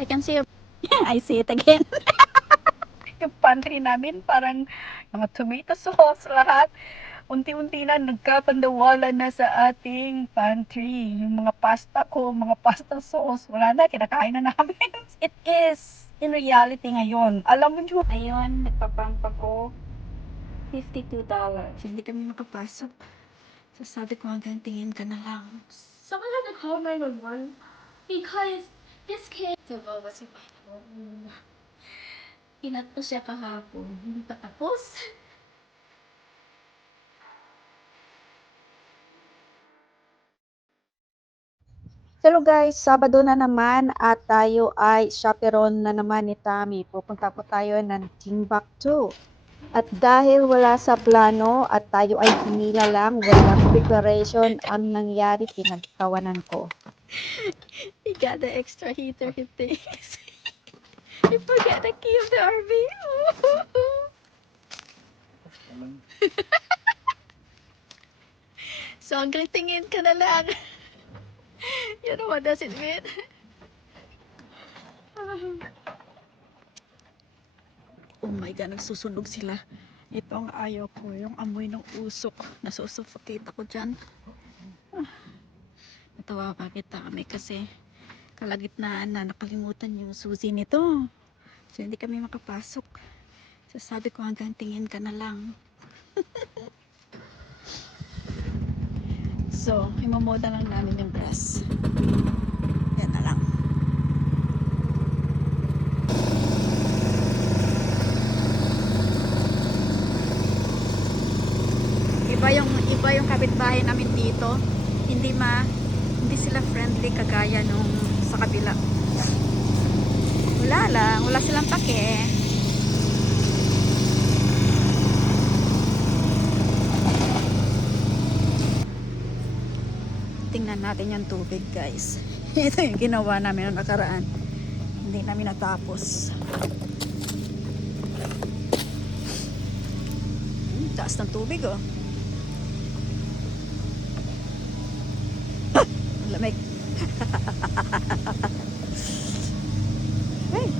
I can see I see it again. Yung pantry namin, parang mga tomato sauce, lahat. Unti-unti na nagkapandawalan na sa ating pantry. Yung mga pasta ko, mga pasta sauce, wala na, kinakain na namin. It is, in reality ngayon. Alam mo nyo, ayun, nagpapampa ko. $52. Hindi kami makapasok. So sabi ko hanggang tingin ka na lang. Someone had to call 911 because this kid. Diba ba si Inat ko siya kahapon. Hindi pa tapos. Hello guys, Sabado na naman at tayo ay chaperon na naman ni Tami. Pupunta po tayo ng Timbuktu. At dahil wala sa plano at tayo ay hinila lang, walang preparation, ang nangyari, pinagtawanan ko. He got the extra heater he thinks. He forgot the key of the RV. So hanggang tingin ka na lang. You know what does it mean? Oh my God, nagsusunog sila. Ito ang ayaw ko, yung amoy ng usok. Nasusuffocate ako dyan. Natawa pa kita kami kasi kalagitnaan na nakalimutan yung susi nito. So hindi kami makapasok. So sabi ko hanggang tingin ka na lang. So, imamoda lang namin yung grass. Yan na lang. Iba yung kapitbahay namin dito. Hindi sila friendly kagaya nung sa kabila. Wala lang, wala silang pake. Tingnan natin yung tubig, guys. Ito yung ginawa namin noong nakaraan. Hindi namin natapos. Taas ng tubig, oh. Lamig. Hey.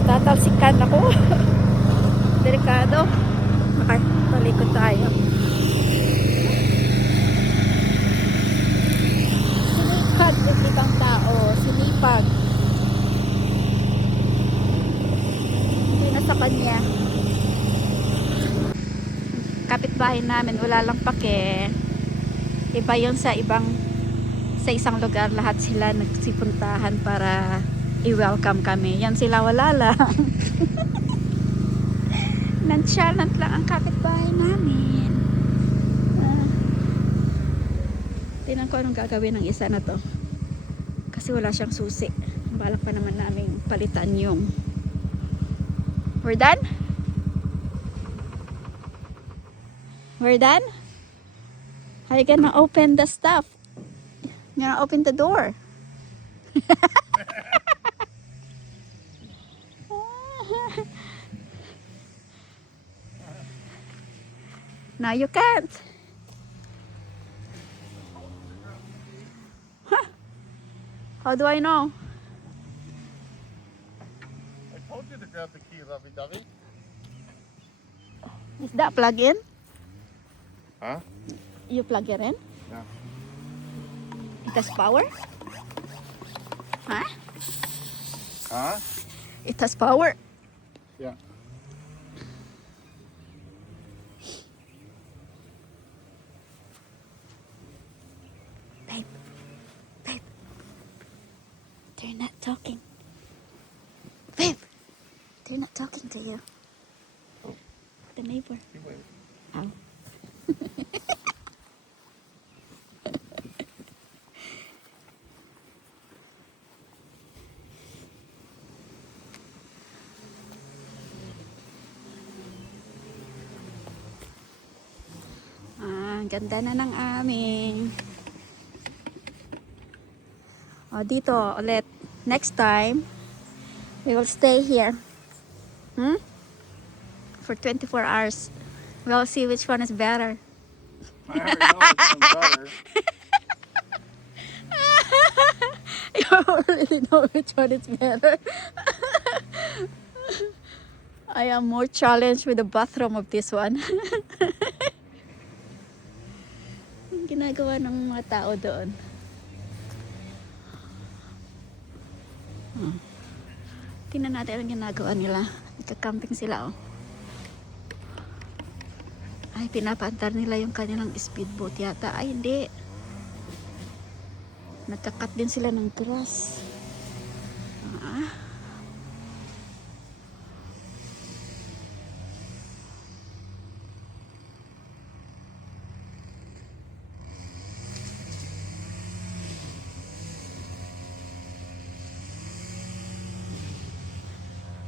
Natatalsikan ako. Delikado. Talikod tayo. Sinipag yung ibang tao. Sinipag. Hindi na sa kanya. Kapitbahay namin, wala lang pake. Iba yun sa isang lugar. Lahat sila nagsipuntahan para i-welcome kami. Yan sila, wala lang. Nonchalant lang ang kapitbahay namin. Tingnan ko anong gagawin ng isa na to. Kasi wala siyang susi. Balak pa naman namin palitan yung. We're done? We're done? How you gonna open the stuff? You're gonna open the door. Now you can't. Huh. How do I know? I told you to grab the key, lovey-dovey. Is that plug in? Huh? You plug it in? Yeah. It has power? Huh? Huh? It has power. Yeah. Babe. Babe. They're not talking. Babe. They're not talking to you. The neighbor. Oh. Ang ganda na ng aming. O, dito ulit. Next time, we will stay here. For 24 hours. We'll see which one is better. I already know which one's better. You don't really know which one is better. I am more challenged with the bathroom of this one. Ang ginagawa ng mga tao doon. Tingnan natin ang ginagawa nila. Nagka-camping sila, oh. Ay, pinapaandar nila yung kanilang speedboat yata. Ay, hindi. Nagka-cut din sila ng grass.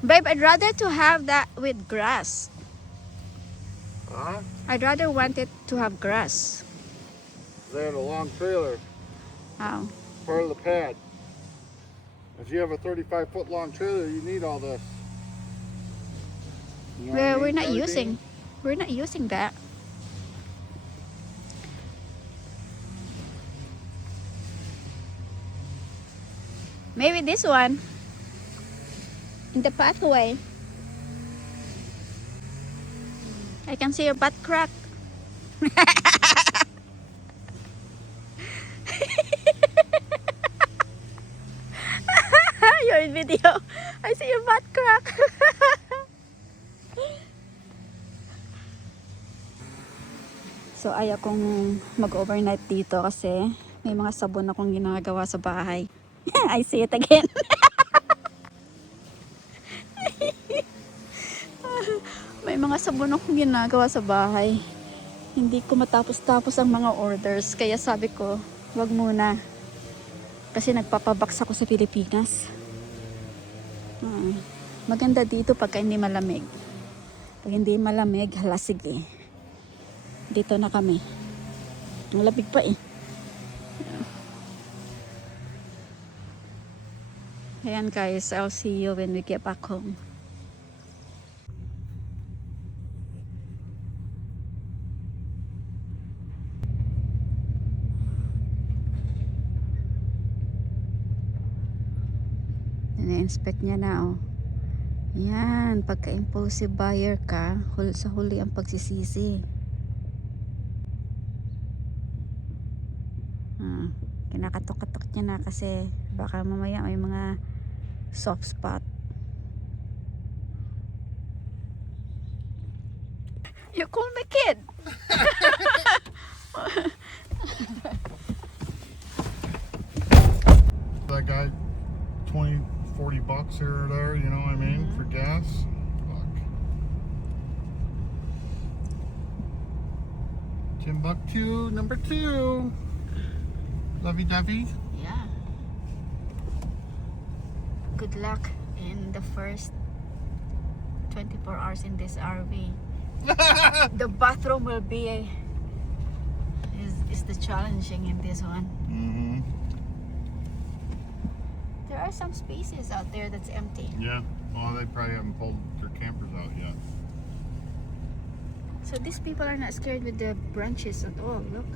Babe, I'd rather to have that with grass. Huh? I'd rather want it to have grass. They had a long trailer, Oh. part of the pad. If you have a 35-foot long trailer, you need all this. You know what I We're mean? not Everything. we're not using that. Maybe this one in the pathway. I can see your butt crack. You're in video. I see your butt crack. So ayaw kong mag-overnight dito kasi may mga sabon akong ginagawa sa bahay. I see it again. May mga sabon akong ginagawa sa bahay. Hindi ko matapos-tapos ang mga orders. Kaya sabi ko, wag muna. Kasi nagpapabaks ako sa Pilipinas. Maganda dito pagka hindi malamig. Pag hindi malamig, hala sige. Dito na kami. Ang labig pa eh. Ayan guys, I'll see you when we get back home. Ina-inspect niya na, oh. Yan, pagka-impulsive buyer ka, sa huli ang pagsisisi. Kinakatok-katok niya na kasi baka mamaya may mga soft spot. You call me kid. That guy, 20, 40 bucks here or there, you know what I mean, for gas. Fuck. Timbuktu number 2. Lovey-dovey. Yeah. Good luck in the first 24 hours in this RV. The bathroom will be is the challenging in this one. Mm-hmm. There are some spaces out there that's empty. Yeah. Well, they probably haven't pulled their campers out yet. So these people are not scared with the branches at all. Look.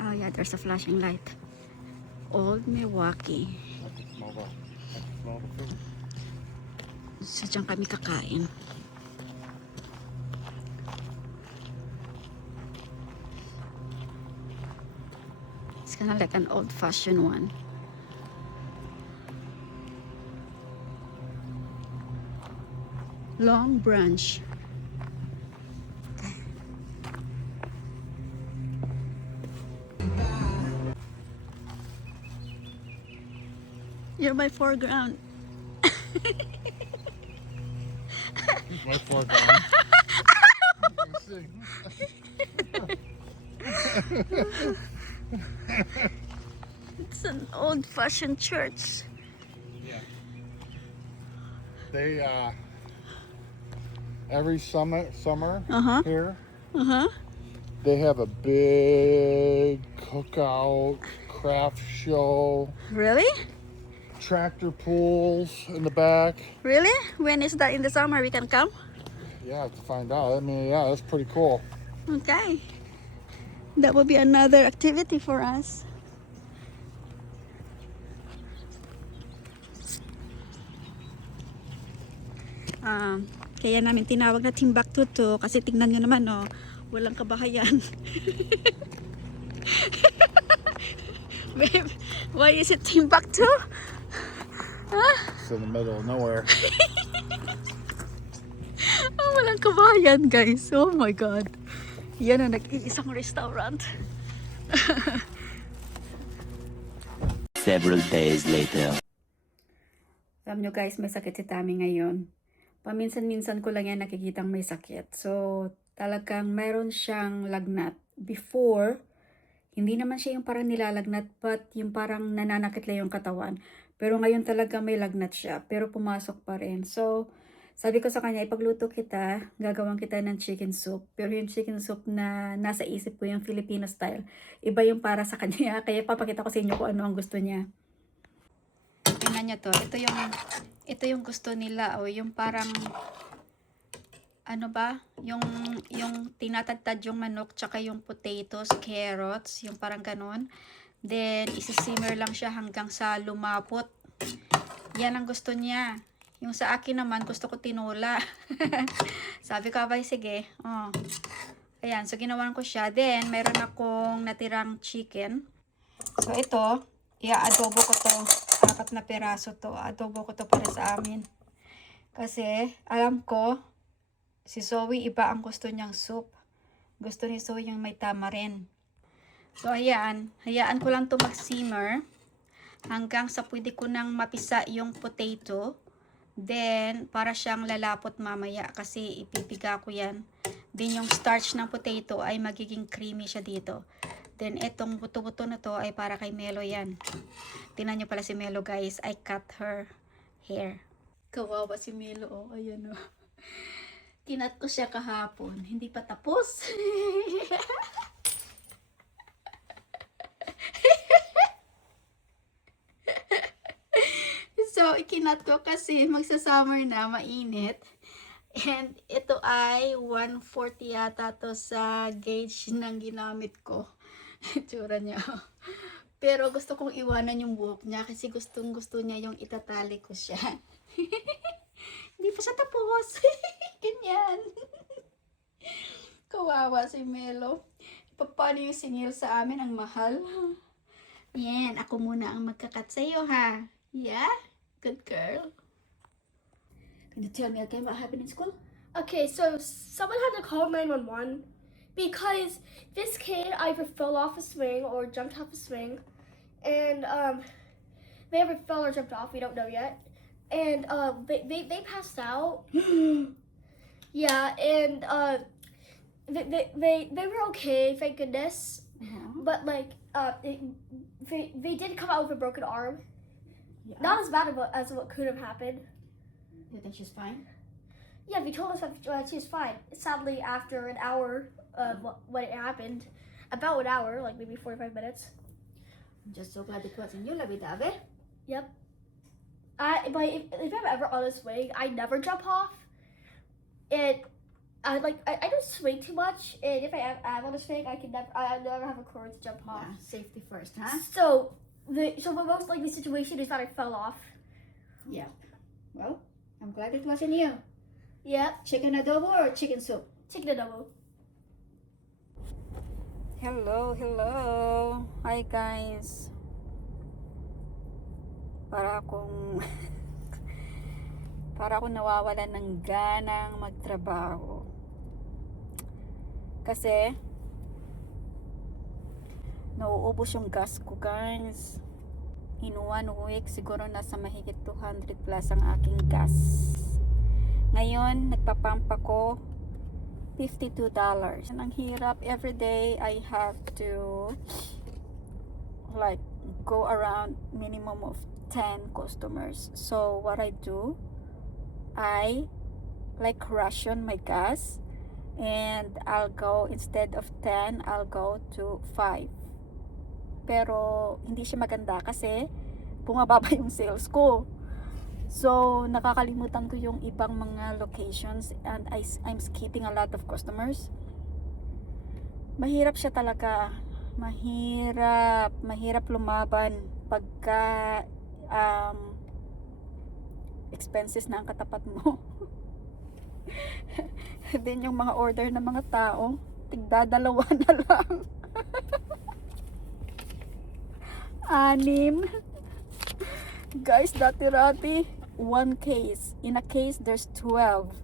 Oh yeah, there's a flashing light. Old Milwaukee. Smell the food. So dyan kami kakain. It's kind of like an old-fashioned one. Long branch. You're my foreground. My foreground. You see. silly. It's an old-fashioned church. Yeah. They every summer Uh-huh. here Uh-huh. they have a big cookout, craft show, Really? tractor pools in the back. Really? When is that in the summer? We can come? Yeah, I have to find out. I mean, yeah, that's pretty cool. Okay. That will be another activity for us. Kaya namin tinawag na Timbuktu to kasi tignan nyo naman, oh, walang kabahayan. Babe, why is it Timbuktu? It's in the middle of nowhere. Oh, walang kabahayan, guys. Oh my God. Yan ang nag-iisang restaurant. Several days later. Alam nyo guys, may sakit si Tami ngayon. Paminsan-minsan ko lang yan nakikitang may sakit. So, talagang mayroon siyang lagnat. Before, hindi naman siya yung parang nilalagnat, but yung parang nananakit lang yung katawan. Pero ngayon talaga may lagnat siya, pero pumasok pa rin. So, sabi ko sa kanya, ipagluto kita, gagawan kita ng chicken soup. Pero yung chicken soup na nasa isip ko, yung Filipino style, iba yung para sa kanya. Kaya papakita ko sa inyo kung ano ang gusto niya. Tingnan nyo to. Ito yung gusto nila. O yung parang, ano ba? Yung tinatagtad yung manok, tsaka yung potatoes, carrots, yung parang ganun. Then, isisimmer lang siya hanggang sa lumapot. Yan ang gusto niya. Yung sa akin naman, gusto ko tinola. Sabi ko, abay, sige. Oh. Ayan, so ginawan ko siya. Then, meron akong natirang chicken. So, ito, i-adobo ko to. 4 na piraso to. Adobo ko to para sa amin. Kasi, alam ko, si Zoe, iba ang gusto niyang soup. Gusto ni Zoe yung may tamarin. So, ayan. Hayaan ko lang to mag-simmer. Hanggang sa pwede ko nang mapisa yung potato. Then, para siyang lalapot mamaya kasi ipipiga ko yan. Then, yung starch ng potato ay magiging creamy siya dito. Then, etong buto-buto na to ay para kay Melo yan. Tingnan nyo pala si Melo, guys. I cut her hair. Kawawa si Melo, oh. Ayan, oh. Kinat ko siya kahapon. Hindi pa tapos. So, ikinat ko kasi magsa-summer na, mainit. And ito ay 140 yata to sa gauge ng ginamit ko. Itsura niya. Pero gusto kong iwanan yung buhok niya kasi gustong gusto niya yung itatali ko siya. Hindi pa siya tapos. Ganyan. Kawawa si Melo. Paano yung singil sa amin? Ang mahal. Yan, ako muna ang magkakat sa'yo, ha? Yeah? Good girl. Can you tell me again what happened in school? Okay, so someone had to call 911 because this kid either fell off a swing or jumped off a swing, and they either fell or jumped off. We don't know yet, and they passed out. Yeah, and they were okay, thank goodness. But like they did come out with a broken arm. Yeah. Not as bad as what could have happened. You think she's fine? Yeah, they told us that she was fine. Sadly, after an hour of when it happened, about an hour, like maybe 45 minutes. I'm just so glad it wasn't you, Labidabe. Yep. But if I'm ever on a swing, I never jump off. And I don't swing too much. And if I am on a swing, I never have a courage to jump off. Yeah, safety first, huh? So the most likely situation is that I fell off. Yeah. Well, I'm glad it wasn't you. Yep. Chicken adobo or chicken soup? Chicken adobo. Hello, hello. Hi guys. Para akong nawawalan ng ganang magtrabaho. Kasi nauubos yung gas ko, guys. In 1 week, siguro nasa mahigit 200 plus ang aking gas. Ngayon, nagpapamp ako. $52. Ang hirap. Every day I have to like go around minimum of 10 customers. So what I do, I like ration my gas, and I'll go, instead of 10, I'll go to 5. Pero hindi siya maganda kasi bumababa yung sales ko. So nakakalimutan ko yung ibang mga locations, and I'm skipping a lot of customers. Mahirap siya talaga. Mahirap lumaban pagka expenses na ang katapat mo. Then yung mga order ng mga tao, tigdadalawa na lang. 6. Guys, dati-rati 1 case. In a case, there's 12.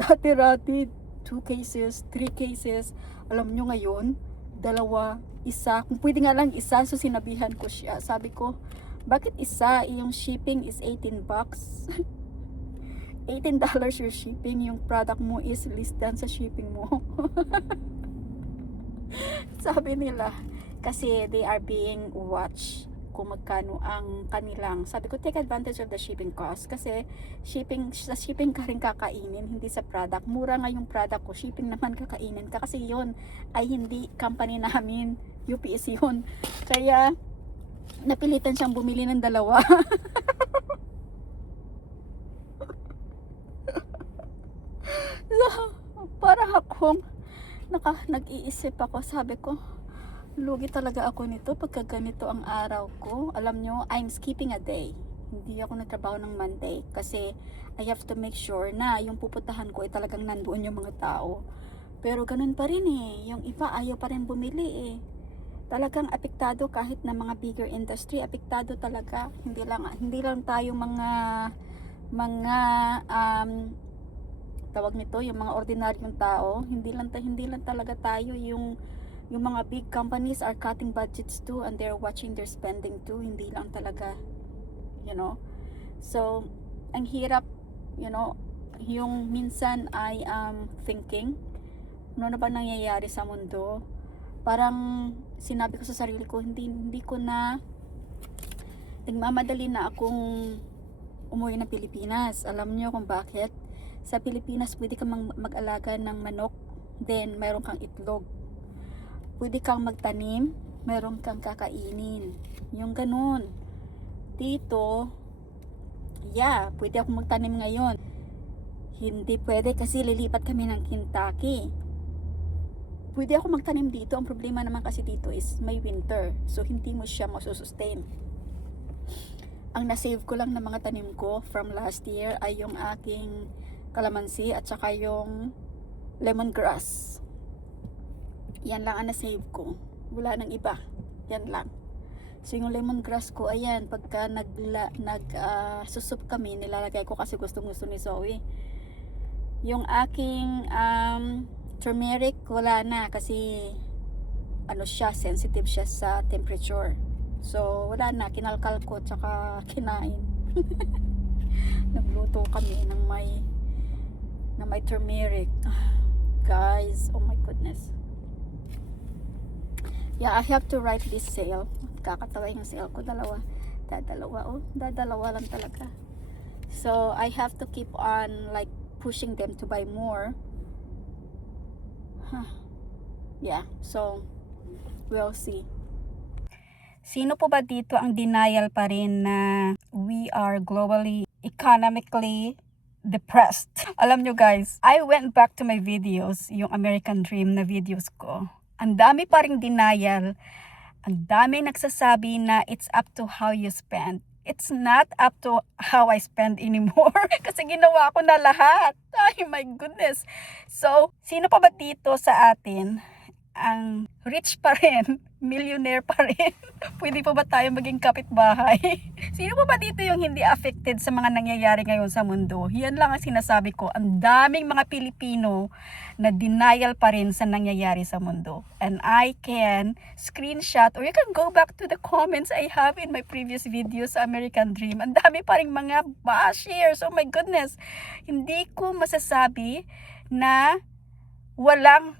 Dati-rati 2 cases, 3 cases. Alam nyo ngayon, 2, 1. Kung pwede nga lang isa, so sinabihan ko siya. Sabi ko, bakit isa? Yung shipping is $18. $18 your shipping. Yung product mo is less than sa shipping mo. Sabi nila, kasi they are being watched kung magkano ang kanilang. Sabi ko, take advantage of the shipping cost, kasi sa shipping ka rin kakainin, hindi sa product. Mura nga yung product ko, shipping naman kakainin ka, kasi yun ay hindi company namin, UPS yun. Kaya napilitan siyang bumili ng 2. So, parang akong nag-iisip ako, sabi ko, lugi talaga ako nito pagka ganito ang araw ko. Alam nyo, I'm skipping a day. Hindi ako nagtrabaho ng Monday kasi I have to make sure na yung pupuntahan ko ay talagang nandoon yung mga tao. Pero ganun pa rin eh. Yung iba ayaw pa rin bumili eh. Talagang apektado, kahit na mga bigger industry, apektado talaga. Hindi lang tayo mga tawag nito, yung mga ordinaryong tao. Hindi lang talaga tayo, yung mga big companies are cutting budgets too, and they're watching their spending too. Hindi lang talaga, you know. So ang hirap, you know. Yung minsan I am thinking, ano na ba nangyayari sa mundo? Parang sinabi ko sa sarili ko, hindi ko na, nagmamadali na akong umuwi ng Pilipinas. Alam niyo kung bakit? Sa Pilipinas pwede kang mag-alaga ng manok, then mayroon kang itlog. Pwede kang magtanim, mayroon kang kakainin. Yung ganun. Dito, pwede akong magtanim ngayon. Hindi pwede kasi lilipat kami ng Kentucky. Pwede ako magtanim dito. Ang problema naman kasi dito is may winter. So, hindi mo siya masusustain. Ang nasave ko lang ng mga tanim ko from last year ay yung aking kalamansi at saka yung lemongrass. Yan lang ang nasave ko. Wala nang iba. Yan lang. So yung lemongrass ko, ayan, pagka susup kami, nilalagay ko kasi gustong gusto ni Zoe. Yung aking turmeric, wala na kasi ano siya, sensitive siya sa temperature. So wala na, kinalkal ko tsaka kinain. Nagluto kami ng may turmeric. Guys, oh my goodness. Yeah, I have to write this sale. Kakatawa yung sale ko. Dadalawa lang talaga. So, I have to keep on like pushing them to buy more. Yeah, so we'll see. Sino po ba dito ang denial pa rin na we are globally, economically depressed? Alam nyo guys, I went back to my videos, yung American Dream na videos ko. Ang dami pa ring denial. Ang dami nagsasabi na it's up to how you spend. It's not up to how I spend anymore. Kasi ginawa ko na lahat. Ay my goodness. So, sino pa ba dito sa atin ang rich pa rin, millionaire pa rin? Pwede pa ba tayo maging kapitbahay? Sino pa ba dito yung hindi affected sa mga nangyayari ngayon sa mundo? Yan lang ang sinasabi ko. Ang daming mga Pilipino na denial pa rin sa nangyayari sa mundo. And I can screenshot, or you can go back to the comments I have in my previous videos sa American Dream. Ang dami pa rin mga bashers. Oh my goodness. Hindi ko masasabi na walang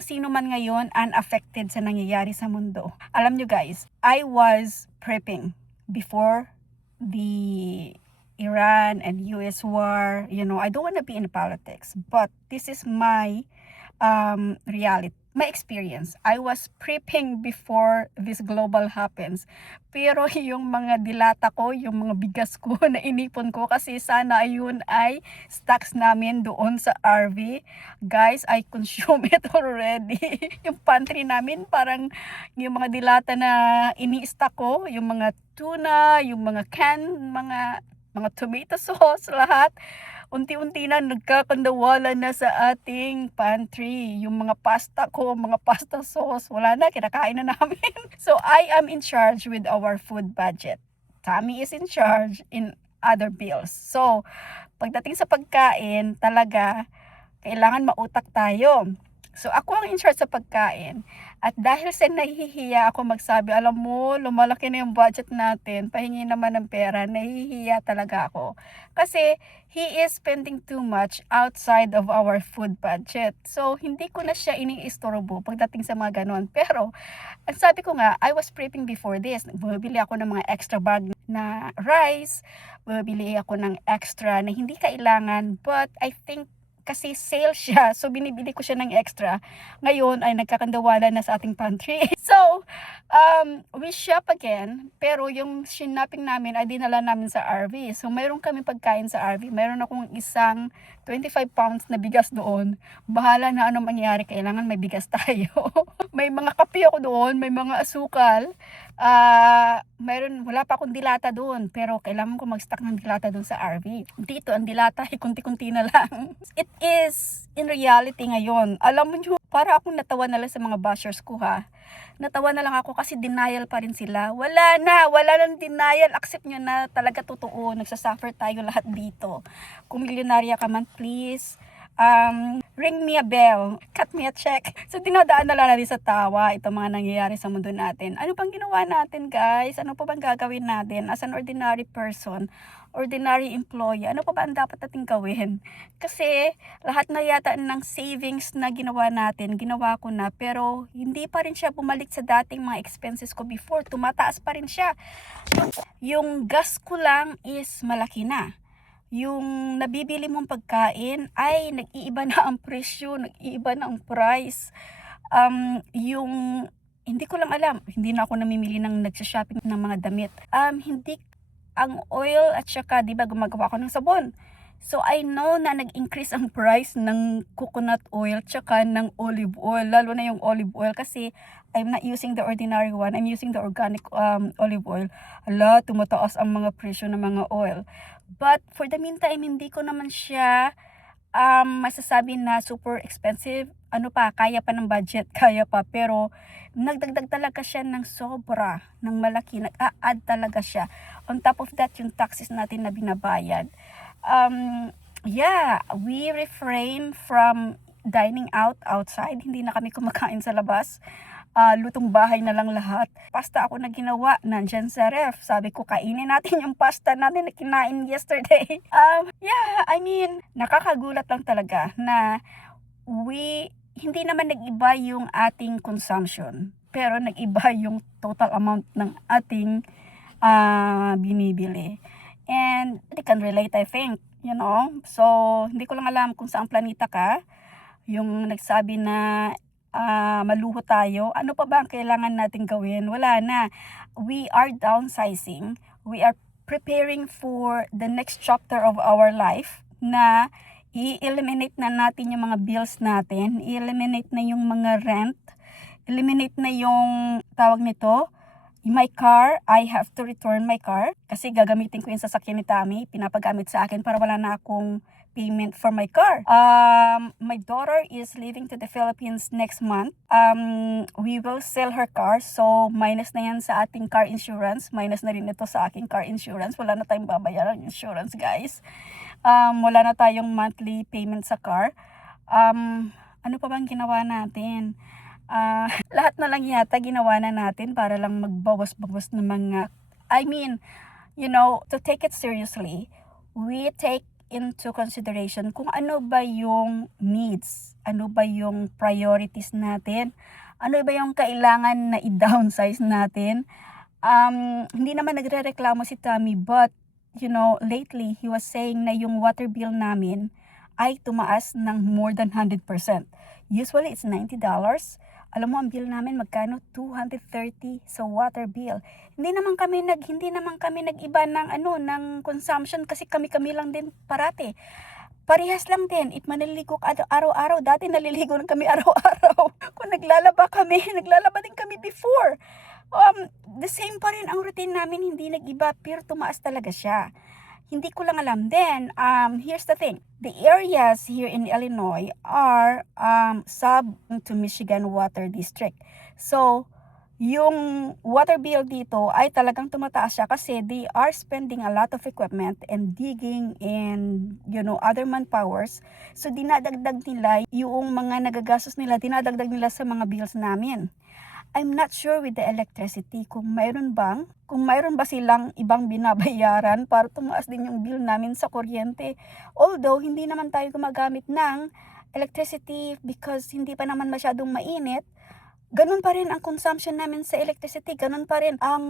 sino man ngayon unaffected sa nangyayari sa mundo. Alam nyo guys, I was prepping before the Iran and US war. I don't want to be in politics, but this is my reality, my experience. I was prepping before this global happens. Pero yung mga dilata ko, yung mga bigas ko na inipon ko, kasi sana ayun ay stocks namin doon sa RV. Guys, I consume it already. Yung pantry namin, parang yung mga dilata na ini-stock ko, yung mga tuna, yung mga mga tomato sauce, lahat. Unti-unti na nagkakandawala na sa ating pantry. Yung mga pasta ko, mga pasta sauce, wala na, kinakain na namin. So, I am in charge with our food budget. Tammy is in charge in other bills. So, pagdating sa pagkain, talaga, kailangan mautak tayo. So, ako ang in charge sa pagkain. At dahil sa nahihiya ako magsabi, alam mo, lumalaki na yung budget natin, pahingi naman ng pera, nahihiya talaga ako. Kasi, he is spending too much outside of our food budget. So, hindi ko na siya iniistorbo pagdating sa mga ganon. Pero, ang sabi ko nga, I was prepping before this. Bumibili ako ng mga extra bag na rice, bumibili ako ng extra na hindi kailangan, but I think kasi sale siya, so binibili ko siya ng extra. Ngayon ay nagkakandawala na sa ating pantry. So, we shop again, pero yung shopping namin ay dinala namin sa RV. So, mayroon kami pagkain sa RV. Mayroon akong isang 25 pounds na bigas doon. Bahala na anong mangyari, kailangan may bigas tayo. May mga kape ako doon, may mga asukal. Wala pa akong dilata doon, pero kailangan ko mag-stock ng dilata doon sa RV. Dito, ang dilata ay kunti-kunti na lang. It is in reality ngayon. Alam mo nyo, para akong natawa na lang sa mga bashers ko ha. Natawa na lang ako kasi denial pa rin sila. Wala nang denial. Accept nyo na talaga totoo. Nagsasuffer tayo lahat dito. Kung milyonarya ka man, please, ring me a bell, cut me a check. So, dinadaan na lang natin sa tawa itong mga nangyayari sa mundo natin. Ano bang ginawa natin, guys? Ano pa bang gagawin natin as an ordinary person, ordinary employee? Ano pa ba ang dapat natin gawin? Kasi, lahat na yata ng savings na ginawa natin, ginawa ko na, pero hindi pa rin siya bumalik sa dating mga expenses ko before. Tumataas pa rin siya. Yung gas ko lang is malaki na. Yung nabibili mong pagkain ay nag-iiba na ang presyo, nag-iiba na ang price. Yung hindi ko lang alam, hindi na ako namimili ng nagsha-shopping ng mga damit. Hindi ang oil at saka 'di ba gumagawa ako ng sabon. So I know na nag-increase ang price ng coconut oil tsaka ng olive oil, lalo na yung olive oil kasi I'm not using the ordinary one, I'm using the organic olive oil. Hala, tumataas ang mga presyo ng mga oil. But for the meantime, hindi ko naman siya masasabi na super expensive. Ano pa, kaya pa ng budget, kaya pa. Pero nagdagdag talaga siya ng sobra, ng malaki. Nag-a-add talaga siya. On top of that, yung taxes natin na binabayad. We refrain from dining outside. Hindi na kami kumakain sa labas. Lutong bahay na lang lahat. Pasta ako na ginawa, nandyan sa ref. Sabi ko, kainin natin yung pasta natin na kinain yesterday. Nakakagulat lang talaga na hindi naman nag-iba yung ating consumption. Pero nag-iba yung total amount ng ating binibili. And they can relate, I think. So, hindi ko lang alam kung saang planeta ka. Yung nagsabi na maluho tayo, ano pa ba ang kailangan natin gawin? Wala na. We are downsizing. We are preparing for the next chapter of our life na i-eliminate na natin yung mga bills natin, i-eliminate na yung mga rent, eliminate na yung tawag nito, my car. I have to return my car kasi gagamitin ko yung sasakyan ni Tammy, pinapagamit sa akin para wala na akong payment for my car. My daughter is leaving to the Philippines next month. We will sell her car, so minus na yan sa ating car insurance, minus na rin ito sa aking car insurance. Wala na tayong babayaran insurance, guys. Wala na tayong monthly payment sa car. Ano pa bang ginawa natin? Lahat na lang yata ginawa na natin para lang magbawas-bawas ng mga, to take it seriously, we take into consideration kung ano ba yung needs, ano ba yung priorities natin, ano ba yung kailangan na i-downsize natin. Hindi naman nagrereklamo si Tommy, but lately he was saying na yung water bill namin ay tumaas ng more than 100%. Usually it's $90. Alam mo ang bill namin magkano? $230 sa water bill. Hindi naman kami nag-iba ng consumption kasi kami lang din parate. Parehas lang din. If maniligo araw-araw, dati naliligo na kami araw-araw. Kung naglalaba din kami before. The same pa rin ang routine namin, hindi nag-iba, pero tumaas talaga siya. Hindi ko lang alam. Then, here's the thing. The areas here in Illinois are sub to Michigan Water District. So, yung water bill dito ay talagang tumataas siya kasi they are spending a lot of equipment and digging and other manpowers. So, dinadagdag nila yung mga nagagastos nila, dinadagdag nila sa mga bills namin. I'm not sure with the electricity kung mayroon ba silang ibang binabayaran para tumaas din yung bill namin sa kuryente. Although, hindi naman tayo gumagamit ng electricity because hindi pa naman masyadong mainit, ganun pa rin ang consumption namin sa electricity. Ganun pa rin ang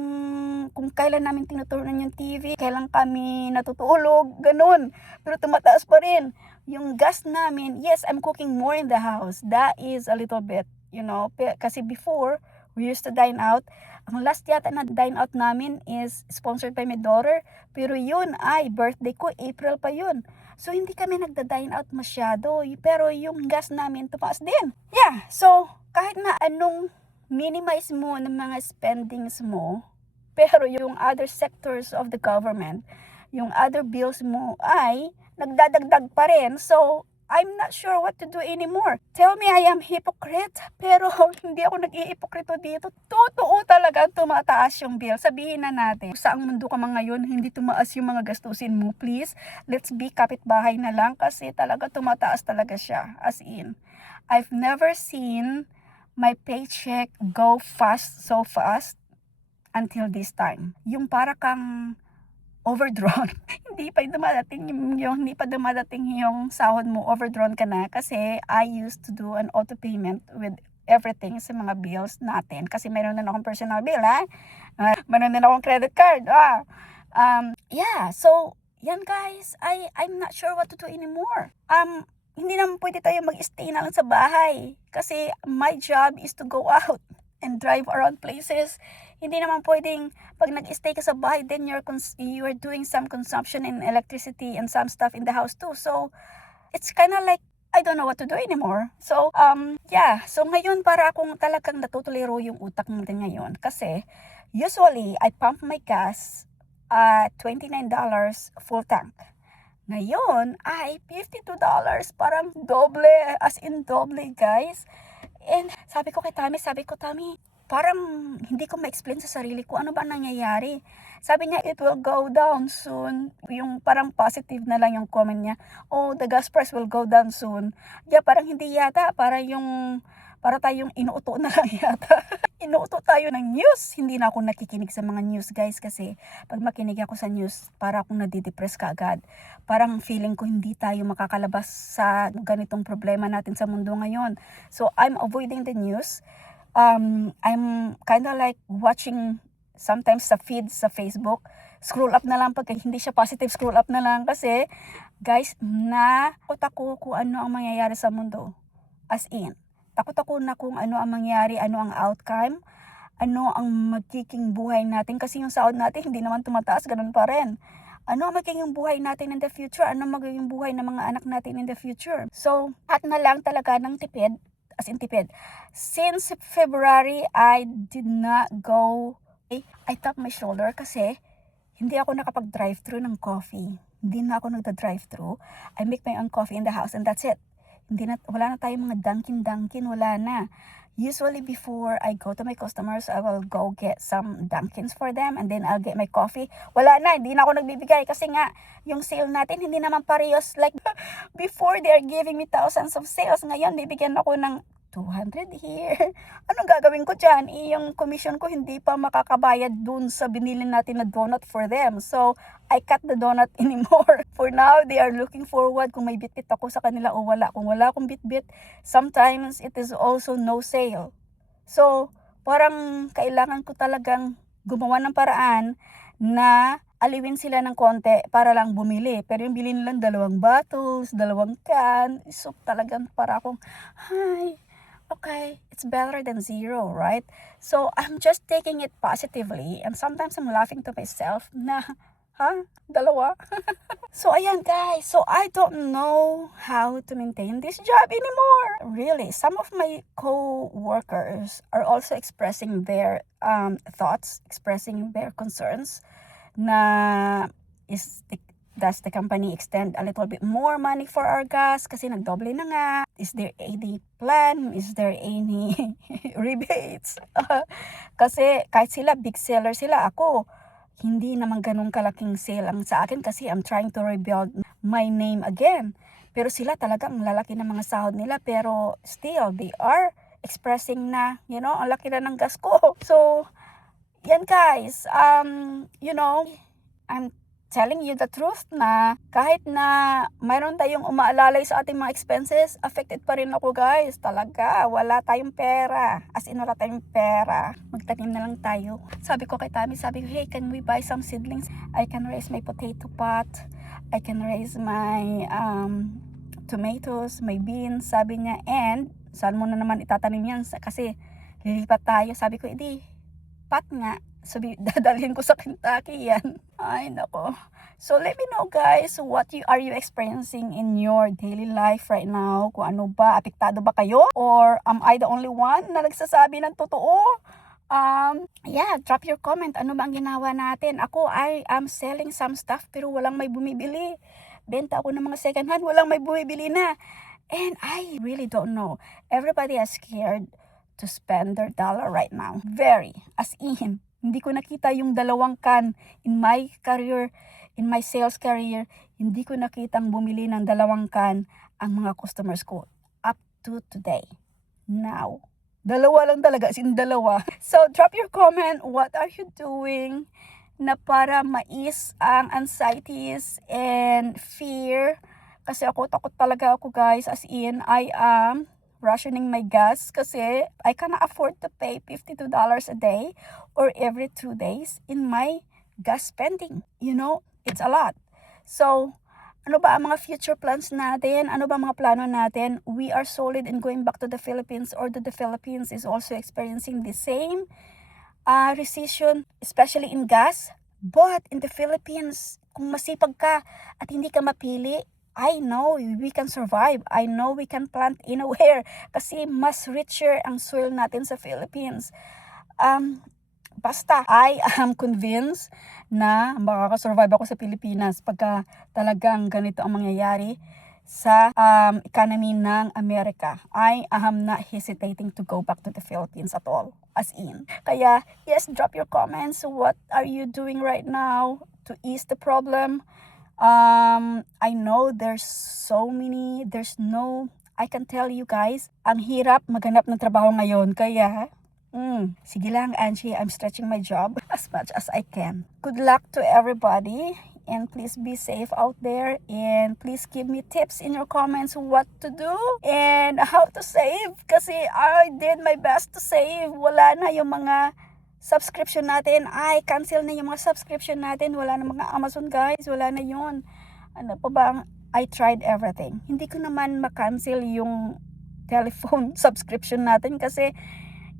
kung kailan namin tinuturunan yung TV, kailan kami natutulog, ganun. Pero tumataas pa rin. Yung gas namin, yes, I'm cooking more in the house. That is a little bit, kasi before, we used to dine out. Ang last yata na dine out namin is sponsored by my daughter. Pero yun ay birthday ko, April pa yun. So hindi kami nagda-dine out masyado. Pero yung gas namin tumaas din. Yeah, so kahit na anong minimize mo ng mga spendings mo, pero yung other sectors of the government, yung other bills mo ay nagdadagdag pa rin. So I'm not sure what to do anymore. Tell me I am hypocrite, pero hindi ako nag-iipokrito dito. Totoo talaga tumataas yung bill. Sabihin na natin, saang mundo ka mga ngayon, hindi tumaas yung mga gastusin mo. Please, let's be kapitbahay na lang kasi talaga tumataas talaga siya. As in, I've never seen my paycheck go so fast until this time. Yung para kang overdrawn. hindi pa dumadating yung sahod mo, overdrawn ka na kasi I used to do an auto payment with everything sa mga bills natin kasi meron na akong personal bill, meron na akong credit card, yeah, so yan guys, I'm not sure what to do anymore. Hindi naman pwede tayo mag-stay na lang sa bahay kasi my job is to go out and drive around places. Hindi naman pwedeng pag nag-stay ka sa bahay, then you are doing some consumption in electricity and some stuff in the house too. So, it's kind of like, I don't know what to do anymore. So, yeah. So, ngayon para akong talagang natutuliro yung utak natin ngayon. Kasi, usually, I pump my gas at $29 full tank. Ngayon, ay $52. Parang doble, as in doble, guys. And sabi ko, Tommy, parang hindi ko ma-explain sa sarili ko ano ba nangyayari. Sabi niya, it will go down soon. Yung parang positive na lang yung comment niya. Oh, the gas price will go down soon. Yeah, parang hindi yata. Para tayong inuuto na lang yata. Inuuto tayo ng news. Hindi na ako nakikinig sa mga news, guys. Kasi pag makinig ako sa news, para akong nadidepress kaagad. Parang feeling ko hindi tayo makakalabas sa ganitong problema natin sa mundo ngayon. So, I'm avoiding the news. I'm kind of like watching sometimes sa feeds sa Facebook. Scroll up na lang pag hindi siya positive, scroll up na lang kasi guys, takot ako kung ano ang mangyayari sa mundo. As in, takot ako na kung ano ang mangyayari, ano ang outcome, ano ang magiging buhay natin kasi yung sahod natin hindi naman tumataas, ganun pa rin. Ano ang magiging buhay natin in the future? Ano ang magiging buhay ng mga anak natin in the future? So, at na lang talaga ng tipid. As in tipid. Since February, I did not go. I tapped my shoulder kasi hindi ako nakapag-drive-thru ng coffee. Hindi na ako nagda-drive-thru. I make my own coffee in the house and that's it. Wala na tayong mga Dunkin, wala na. Usually before I go to my customers, I will go get some Dunkins for them and then I'll get my coffee. Wala na, hindi na ako nagbibigay kasi nga yung sale natin hindi naman parehas like before they are giving me thousands of sales. Ngayon bibigyan ako ng 200 here. Anong gagawin ko dyan? Yung commission ko hindi pa makakabayad dun sa binili natin na donut for them. So, I cut the donut anymore. For now, they are looking forward kung may bitbit ako sa kanila o wala. Kung wala akong bitbit, sometimes it is also no sale. So, parang kailangan ko talagang gumawa ng paraan na aliwin sila ng konti para lang bumili. Pero yung bilhin nilang 2 bottles, 2 can, so talagang para akong, hi, okay, it's better than 0, right? So, I'm just taking it positively and sometimes I'm laughing to myself na, 2? So, ayan guys. So, I don't know how to maintain this job anymore. Really, some of my co-workers are also expressing their thoughts, expressing their concerns na does the company extend a little bit more money for our gas kasi nagdoble na nga? Is there any plan? Is there any rebates? Kasi kahit sila big seller sila, ako hindi naman ganun kalaking sale ang sa akin kasi I'm trying to rebuild my name again. Pero sila talagang lalaki ng mga sahod nila, pero still they are expressing na, ang laki na ng gas ko. So, yan guys, I'm telling you the truth na kahit na mayroon tayong umaalalay sa ating mga expenses, affected pa rin ako guys. Talaga, wala tayong pera. As in, wala tayong pera. Magtanim na lang tayo. Sabi ko kay Tami, hey, can we buy some seedlings? I can raise my potato pot. I can raise my tomatoes, my beans. Sabi niya, and saan mo na naman itatanim yan? Kasi lilipat tayo. Sabi ko, pat nga. Sabi, dadalhin ko sa Kentucky yan. Ay, nako. So, let me know guys, what are you experiencing in your daily life right now? Kung ano ba, apektado ba kayo? Or am I the only one na nagsasabi ng totoo? Yeah, drop your comment. Ano ba ang ginawa natin? Ako, I am selling some stuff pero walang may bumibili. Benta ako ng mga second hand, walang may bumibili na. And I really don't know. Everybody is scared to spend their dollar right now. Very. As in, hindi ko nakita yung 2 can in my career, in my sales career. Hindi ko nakitang bumili ng 2 can ang mga customers ko up to today. Now, 2 lang talaga, as in 2. So, drop your comment. What are you doing na para mais ang anxieties and fear? Kasi takot talaga ako guys. As in, I am rationing my gas kasi I cannot afford to pay $52 a day or every 2 days in my gas spending. It's a lot. So, ano ba ang mga future plans natin? Ano ba ang mga plano natin? We are solid in going back to the Philippines, or the Philippines is also experiencing the same recession, especially in gas. But in the Philippines, kung masipag ka at hindi ka mapili, I know we can survive. I know we can plant anywhere kasi mas richer ang soil natin sa Philippines. Basta, I am convinced na makakasurvive ako sa Pilipinas pagka talagang ganito ang mangyayari sa economy ng Amerika. I am not hesitating to go back to the Philippines at all. As in. Kaya, yes, drop your comments. What are you doing right now to ease the problem? I know I can tell you guys, ang hirap maghanap ng trabaho ngayon. Kaya, sige lang Angie, I'm stretching my job as much as I can. Good luck to everybody. And please be safe out there. And please give me tips in your comments what to do and how to save. Kasi I did my best to save. Wala na yung mga subscription natin. Cancel na yung mga subscription natin. Wala na mga Amazon guys. Wala na yun. Ano pa ba? I tried everything. Hindi ko naman makancel yung telephone subscription natin kasi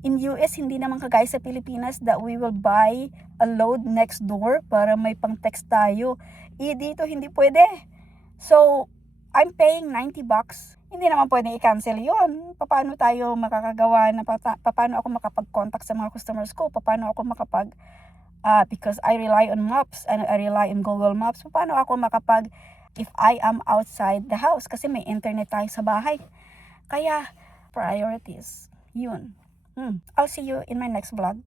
in US, hindi naman kagaya sa Pilipinas that we will buy a load next door para may pang-text tayo. Dito hindi pwede. So, I'm paying $90. Hindi naman pwede i-cancel yun. Paano tayo makakagawa na, paano ako makapag-contact sa mga customers ko? Paano ako because I rely on maps and I rely on Google Maps. Paano ako if I am outside the house? Kasi may internet tayo sa bahay. Kaya, priorities. Yun. I'll see you in my next vlog.